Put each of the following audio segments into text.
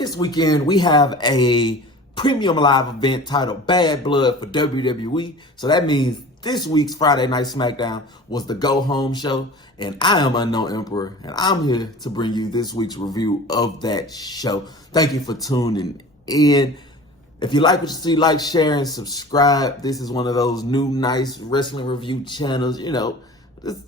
This weekend, we have a premium live event titled Bad Blood for WWE. So that means this week's Friday Night Smackdown was the go-home show. And I am Unknown Emperor, and I'm here to bring you this week's review of that show. Thank you for tuning in. If you like what you see, like, share, and subscribe. This is one of those new, nice wrestling review channels. You know, it's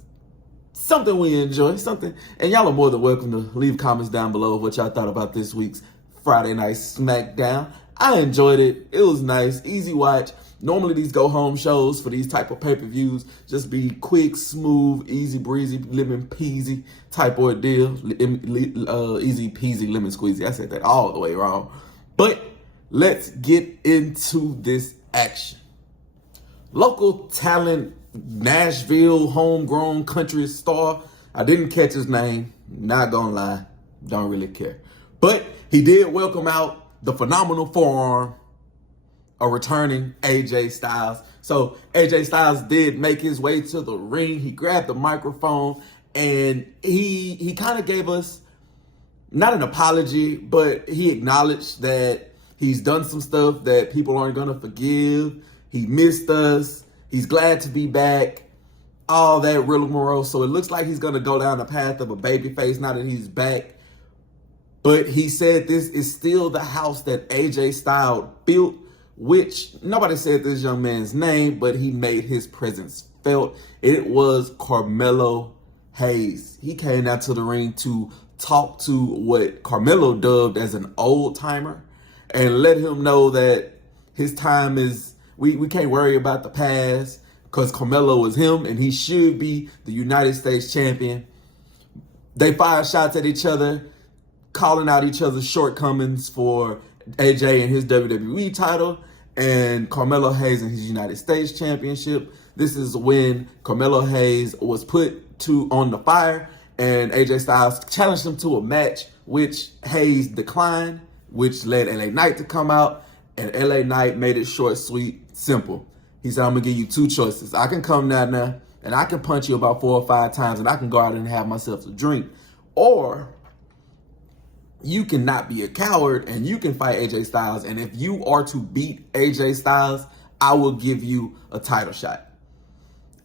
something we enjoy, something. And y'all are more than welcome to leave comments down below of what y'all thought about this week's Friday Night Smackdown. I enjoyed it. It was nice, easy watch. Normally these go-home shows for these type of pay-per-views just be quick, smooth, easy breezy, lemon peasy type ordeal. Easy peasy, lemon squeezy. I said that all the way wrong. But let's get into this action. Local talent, Nashville, homegrown country star. I didn't catch his name. Not gonna lie. Don't really care. But he did welcome out the phenomenal forearm of returning AJ Styles. So AJ Styles did make his way to the ring. He grabbed the microphone and he kind of gave us not an apology, but he acknowledged that he's done some stuff that people aren't gonna forgive. He missed us. He's glad to be back. All that rigmarole. So it looks like he's gonna go down the path of a babyface now that he's back. But he said this is still the house that AJ Styles built, which nobody said this young man's name, but he made his presence felt. It was Carmelo Hayes. He came out to the ring to talk to what Carmelo dubbed as an old timer and let him know that his time is, we can't worry about the past because Carmelo is him and he should be the United States champion. They fired shots at each other, calling out each other's shortcomings for AJ and his WWE title and Carmelo Hayes and his United States Championship. This is when Carmelo Hayes was put on the fire and AJ Styles challenged him to a match, which Hayes declined, which led LA Knight to come out, and LA Knight made it short, sweet, simple. He said, I'm gonna give you two choices. I can come now, and I can punch you about 4 or 5 times, and I can go out and have myself a drink. Or you cannot be a coward, and you can fight AJ Styles, and if you are to beat AJ Styles, I will give you a title shot.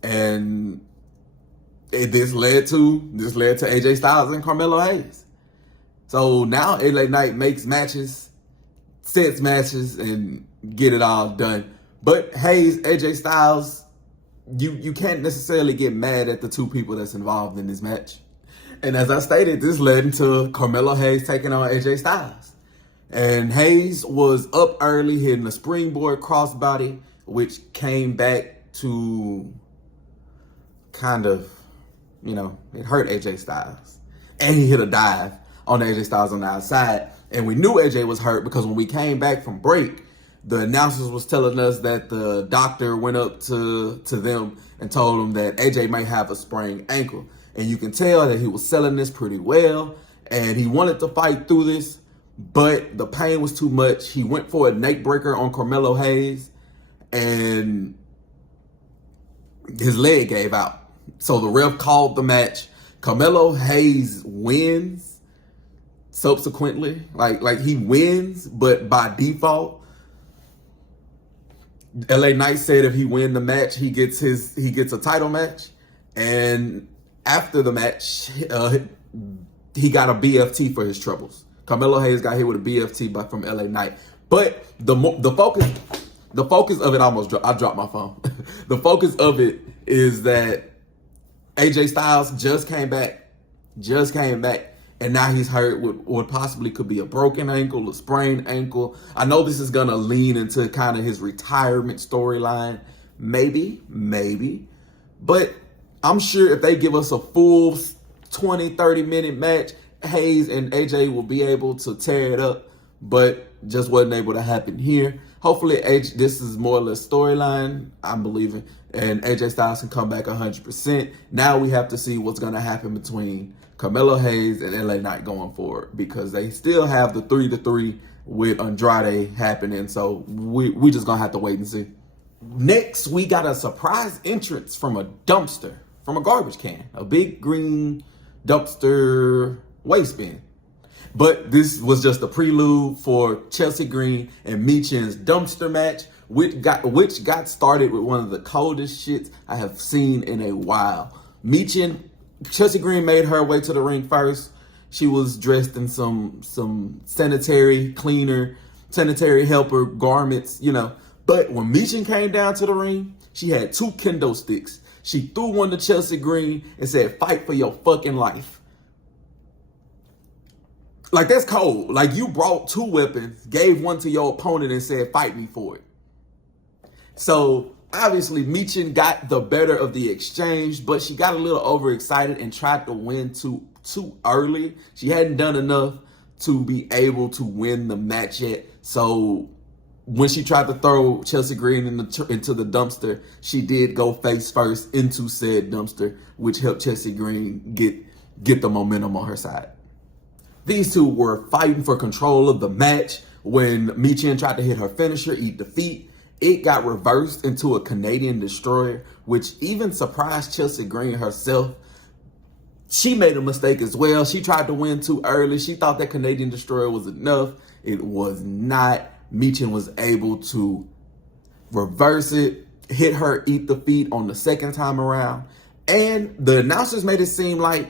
And this led to AJ Styles and Carmelo Hayes. So now LA Knight makes matches, sets matches, and get it all done. But Hayes, AJ Styles, you can't necessarily get mad at the two people that's involved in this match. And as I stated, this led into Carmelo Hayes taking on AJ Styles. And Hayes was up early, hitting a springboard crossbody, which came back to kind of, it hurt AJ Styles. And he hit a dive on AJ Styles on the outside. And we knew AJ was hurt because when we came back from break, the announcers was telling us that the doctor went up to them and told them that AJ might have a sprained ankle. And you can tell that he was selling this pretty well. And he wanted to fight through this, but the pain was too much. He went for a neck breaker on Carmelo Hayes, and his leg gave out. So the ref called the match. Carmelo Hayes wins subsequently. Like he wins, but by default. LA Knight said if he win the match, he gets a title match. And after the match, he got a BFT for his troubles. Carmelo Hayes got hit with a BFT from LA Knight. But the focus of it I dropped my phone. The focus of it is that AJ Styles just came back, and now he's hurt with what possibly could be a broken ankle, a sprained ankle. I know this is gonna lean into kind of his retirement storyline, maybe, but I'm sure if they give us a full 20, 30-minute match, Hayes and AJ will be able to tear it up, but just wasn't able to happen here. Hopefully, this is more or less storyline, I'm believing, and AJ Styles can come back 100%. Now we have to see what's going to happen between Carmelo Hayes and LA Knight going forward, because they still have the 3-3 with Andrade happening, so we just going to have to wait and see. Next, we got a surprise entrance from a dumpster. From a garbage can, a big green dumpster waste bin. But this was just a prelude for Chelsea Green and Michin's dumpster match, which got started with one of the coldest shits I have seen in a while. Chelsea Green made her way to the ring first. She was dressed in some sanitary helper garments, But when Michin came down to the ring, she had 2 kendo sticks. She threw one to Chelsea Green and said, "Fight for your fucking life." Like, that's cold. Like, you brought 2 weapons, gave one to your opponent and said, "Fight me for it." So, obviously, Michin got the better of the exchange, but she got a little overexcited and tried to win too early. She hadn't done enough to be able to win the match yet. So, when she tried to throw Chelsea Green into the dumpster, she did go face first into said dumpster, which helped Chelsea Green get the momentum on her side. These two were fighting for control of the match when Michin tried to hit her finisher, eat defeat. It got reversed into a Canadian destroyer, which even surprised Chelsea Green herself. She made a mistake as well. She tried to win too early. She thought that Canadian destroyer was enough. It was not. Michin was able to reverse it, hit her, eat defeat on the second time around. And the announcers made it seem like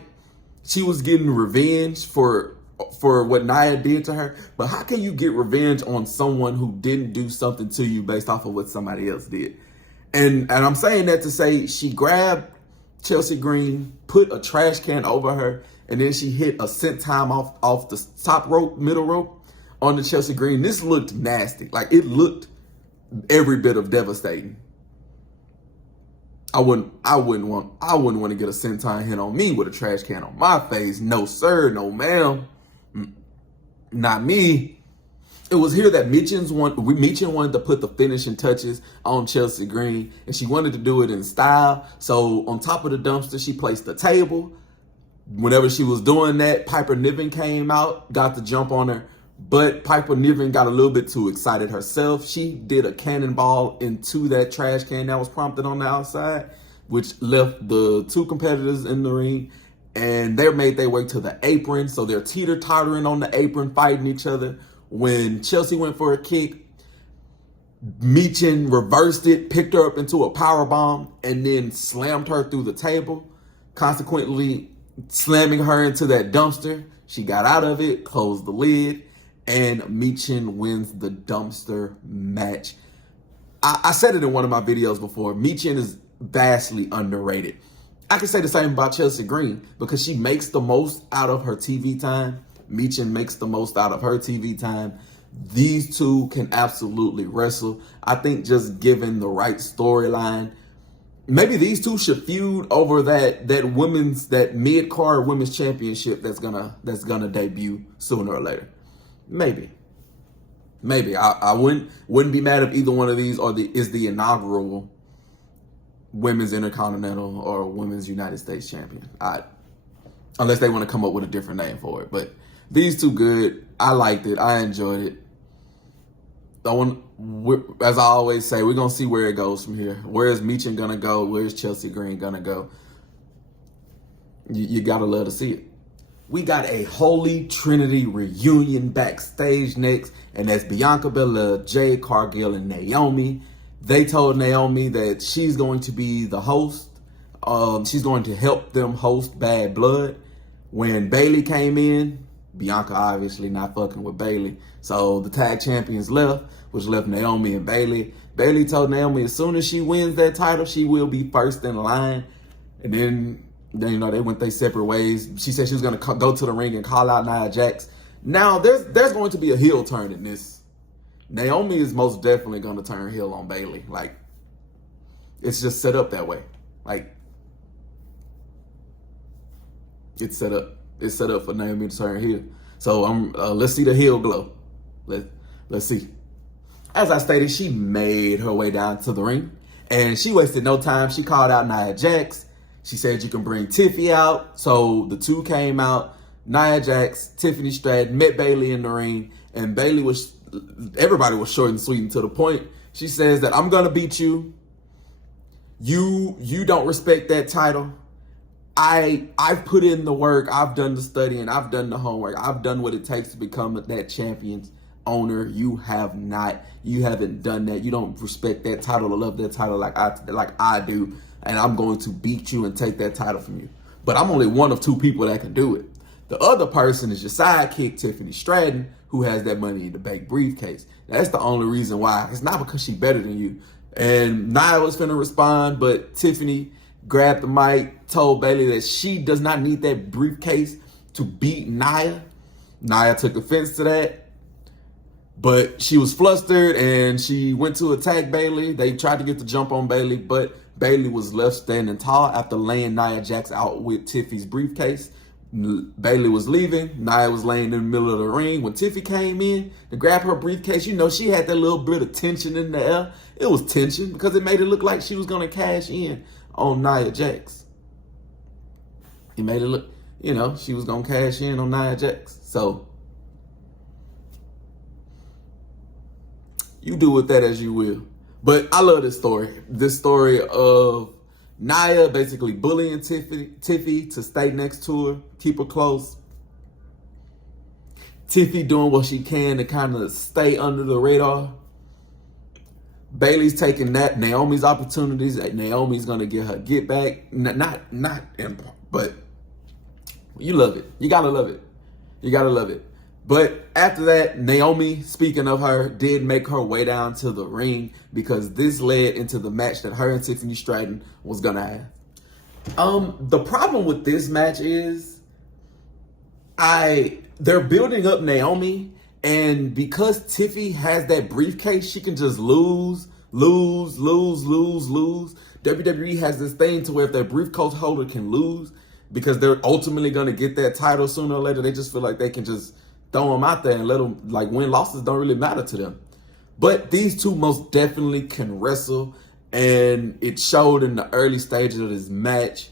she was getting revenge for what Nia did to her. But how can you get revenge on someone who didn't do something to you based off of what somebody else did? And I'm saying that to say she grabbed Chelsea Green, put a trash can over her, and then she hit a senton off the top rope, middle rope on the Chelsea Green. This looked nasty. Like, it looked every bit of devastating. I wouldn't want to get a senton hit on me with a trash can on my face. No, sir. No, ma'am. Not me. It was here that Michin wanted to put the finishing touches on Chelsea Green, and she wanted to do it in style. So on top of the dumpster, she placed the table. Whenever she was doing that, Piper Niven came out, got the jump on her, but Piper Niven got a little bit too excited herself. She did a cannonball into that trash can that was prompted on the outside, which left the 2 competitors in the ring. And they made their way to the apron. So they're teeter-tottering on the apron, fighting each other. When Chelsea went for a kick, Michin reversed it, picked her up into a powerbomb, and then slammed her through the table, consequently slamming her into that dumpster. She got out of it, closed the lid, and Michin wins the dumpster match. I said it in one of my videos before. Michin is vastly underrated. I can say the same about Chelsea Green because she makes the most out of her TV time. Michin makes the most out of her TV time. These two can absolutely wrestle. I think just given the right storyline, maybe these two should feud over that mid-card women's championship that's gonna debut sooner or later. Maybe. I wouldn't be mad if either one of these is the inaugural Women's Intercontinental or Women's United States Champion. Unless they want to come up with a different name for it. But these two good. I liked it. I enjoyed it. As I always say, we're going to see where it goes from here. Where is Michin going to go? Where is Chelsea Green going to go? You got to love to see it. We got a Holy Trinity reunion backstage next, and that's Bianca Belair, Jade Cargill, and Naomi. They told Naomi that she's going to be the host. She's going to help them host Bad Blood. When Bayley came in, Bianca obviously not fucking with Bayley. So the tag champions left, which left Naomi and Bayley. Bayley told Naomi as soon as she wins that title, she will be first in line. And then they went their separate ways. She said she was going to go to the ring and call out Nia Jax. Now, there's going to be a heel turn in this. Naomi is most definitely going to turn heel on Bayley. Like, it's just set up that way. Like, it's set up. It's set up for Naomi to turn heel. So let's see the heel glow. Let's see. As I stated, she made her way down to the ring, and she wasted no time. She called out Nia Jax. She said you can bring Tiffy out. So the two came out. Nia Jax, Tiffany Stratton met Bayley in the ring, and everybody was short and sweet and to the point. She says that I'm gonna beat you. You don't respect that title. I've put in the work, I've done the studying, I've done the homework, I've done what it takes to become that champion's owner. You have not. You haven't done that. You don't respect that title or love that title like I do, and I'm going to beat you and take that title from you. But I'm only one of two people that can do it. The other person is your sidekick, Tiffany Stratton, who has that Money in the Bank briefcase. That's the only reason why. It's not because she's better than you. And Nia was finna respond, but Tiffany grabbed the mic, told Bayley that she does not need that briefcase to beat Nia. Nia took offense to that, but she was flustered and she went to attack Bayley. They tried to get the jump on Bayley, but Bayley was left standing tall after laying Nia Jax out with Tiffy's briefcase. Bayley was leaving. Nia was laying in the middle of the ring. When Tiffy came in to grab her briefcase, you know, she had that little bit of tension in the air. It was tension because it made it look like she was going to cash in on Nia Jax. It made it look, you know, she was going to cash in on Nia Jax. So, you do with that as you will. But I love this story. This story of Nia basically bullying Tiffy to stay next to her, keep her close. Tiffy doing what she can to kind of stay under the radar. Bayley's taking that Naomi's opportunities. Naomi's gonna get her get back. But you love it. You gotta love it. You gotta love it. But after that, Naomi, speaking of her, did make her way down to the ring because this led into the match that her and Tiffany Stratton was gonna have. The problem with this match is they're building up Naomi, and because Tiffy has that briefcase, she can just lose. WWE has this thing to where if their briefcase holder can lose, because they're ultimately gonna get that title sooner or later, they just feel like they can just throw them out there and let them, like, win losses don't really matter to them. But these two most definitely can wrestle, and it showed in the early stages of this match.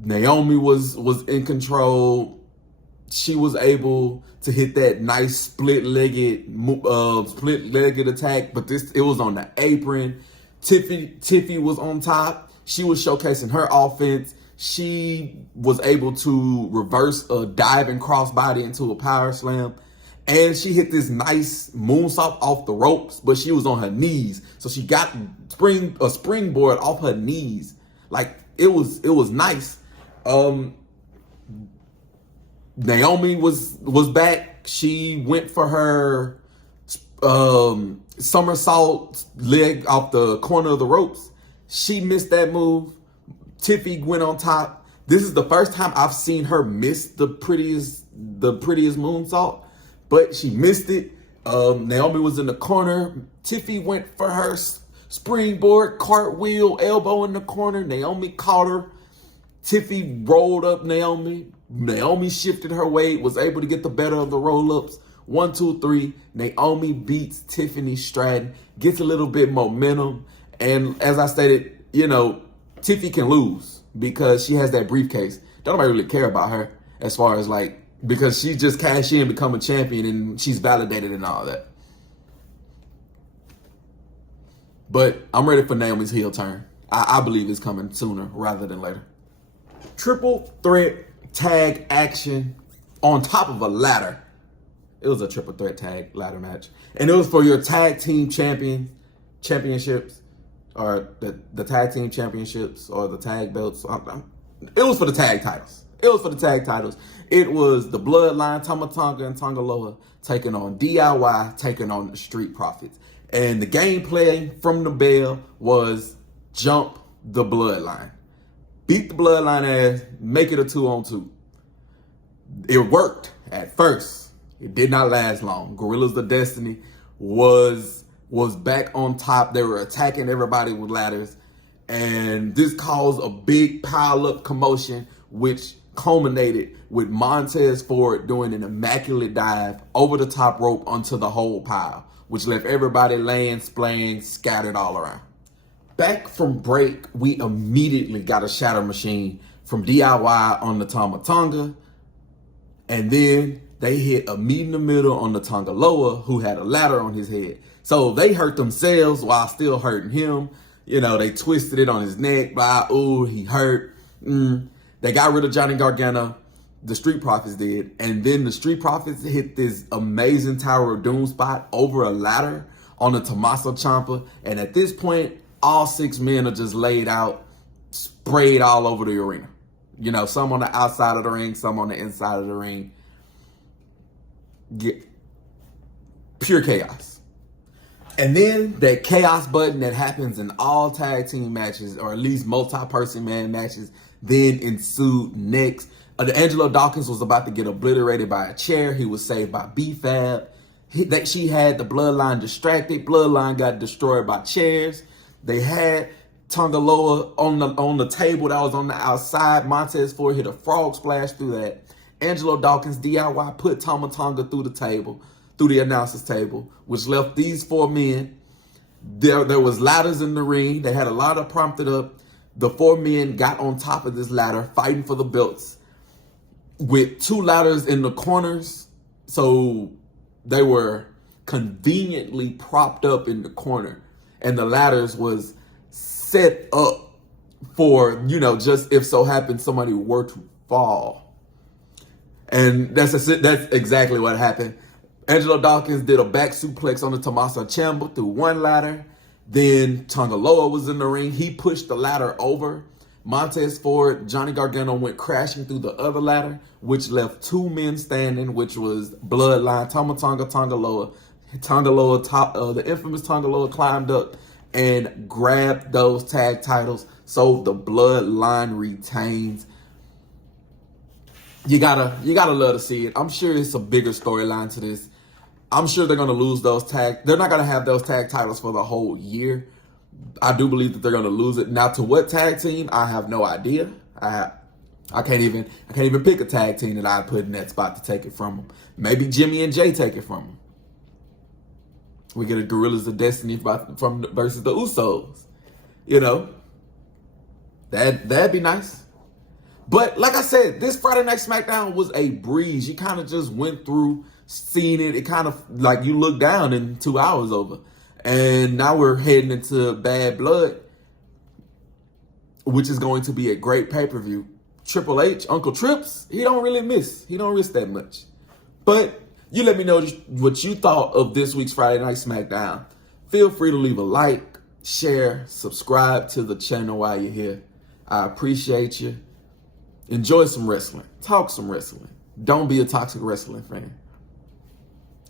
Naomi was in control. She was able to hit that nice split-legged attack, but it was on the apron. Tiffy was on top. She was showcasing her offense. She was able to reverse a diving crossbody into a power slam. And she hit this nice moonsault off the ropes, but she was on her knees. So she got a springboard off her knees. Like, it was nice. Naomi was back. She went for her somersault leg off the corner of the ropes. She missed that move. Tiffy went on top. This is the first time I've seen her miss the prettiest moonsault, but she missed it. Naomi was in the corner. Tiffy went for her springboard, cartwheel, elbow in the corner. Naomi caught her. Tiffy rolled up Naomi. Naomi shifted her weight, was able to get the better of the roll-ups. 1, 2, 3. Naomi beats Tiffany Stratton, gets a little bit momentum. And as I stated, you know, Tiffy can lose because she has that briefcase. Don't nobody really care about her as far as, like, because she just cashed in, become a champion, and she's validated and all that. But I'm ready for Naomi's heel turn. I believe it's coming sooner rather than later. Triple threat tag action on top of a ladder. It was a triple threat tag ladder match. And it was for your tag team championships. Or the tag team championships or the tag belts. It was for the tag titles. It was the Bloodline, Tama Tonga and Tonga Loa taking on DIY, taking on the Street Profits. And the gameplay from the bell was jump the Bloodline. Beat the Bloodline ass, make it a 2-on-2. It worked at first. It did not last long. Gorillas of Destiny was back on top. They were attacking everybody with ladders. And this caused a big pile-up commotion, which culminated with Montez Ford doing an immaculate dive over the top rope onto the whole pile, which left everybody laying, splaying, scattered all around. Back from break, we immediately got a shatter machine from DIY on the Tama Tonga. And then they hit a meet in the middle on the Tonga Loa, who had a ladder on his head. So they hurt themselves while still hurting him. You know, they twisted it on his neck. He hurt. They got rid of Johnny Gargano. The Street Profits did. And then the Street Profits hit this amazing Tower of Doom spot over a ladder on the Tommaso Ciampa. And at this point, all 6 men are just laid out, sprayed all over the arena. You know, some on the outside of the ring, some on the inside of the ring. Pure chaos. And then that chaos button that happens in all tag team matches, or at least multi-person man matches, then ensued next. Angelo Dawkins was about to get obliterated by a chair. He was saved by B-Fab. She had the Bloodline distracted. Bloodline got destroyed by chairs. They had Tonga Loa on the table that was on the outside. Montez Ford hit a frog splash through that. Angelo Dawkins DIY put Tama Tonga through the table, through the announcer's table, which left these 4 men. There was ladders in the ring. They had a ladder prompted up. The 4 men got on top of this ladder, fighting for the belts, with 2 ladders in the corners. So they were conveniently propped up in the corner. And the ladders was set up for, you know, just if so happened somebody were to fall. And that's exactly what happened. Angelo Dawkins did a back suplex on the Tommaso Ciampa through one ladder. Then Tonga Loa was in the ring. He pushed the ladder over. Montez Ford, Johnny Gargano went crashing through the other ladder, which left 2 men standing, which was Bloodline, Tonga Loa. The infamous Tonga Loa climbed up and grabbed those tag titles. So the Bloodline retains. You gotta love to see it. I'm sure it's a bigger storyline to this. I'm sure they're gonna lose those they're not gonna have those tag titles for the whole year. I do believe that they're gonna lose it. Now, to what tag team, I have no idea. I can't even pick a tag team that I'd put in that spot to take it from them. Maybe Jimmy and Jay take it from them. We get a Gorillas of Destiny versus the Usos. You know, that'd be nice. But like I said, this Friday Night Smackdown was a breeze. You kind of just went through, seen it. It kind of like you look down and 2 hours over. And now we're heading into Bad Blood, which is going to be a great pay-per-view. Triple H, Uncle Trips, he don't really miss. He don't risk that much. But you let me know what you thought of this week's Friday Night Smackdown. Feel free to leave a like, share, subscribe to the channel while you're here. I appreciate you. Enjoy some wrestling. Talk some wrestling. Don't be a toxic wrestling fan.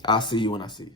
I'll see you when I see you.